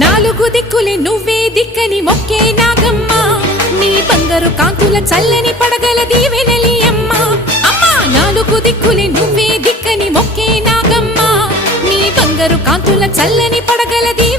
నాలుగు దిక్కులే నువ్వే దిక్కని మొక్కే నాగమ్మ నీ బంగారు కాంతుల చల్లని పడగల దీవెనలి అమ్మ అమ్మా నాలుగు దిక్కులే నువ్వే దిక్కని మొక్కే నాగమ్మ నీ బంగారు కాంతుల చల్లని పడగల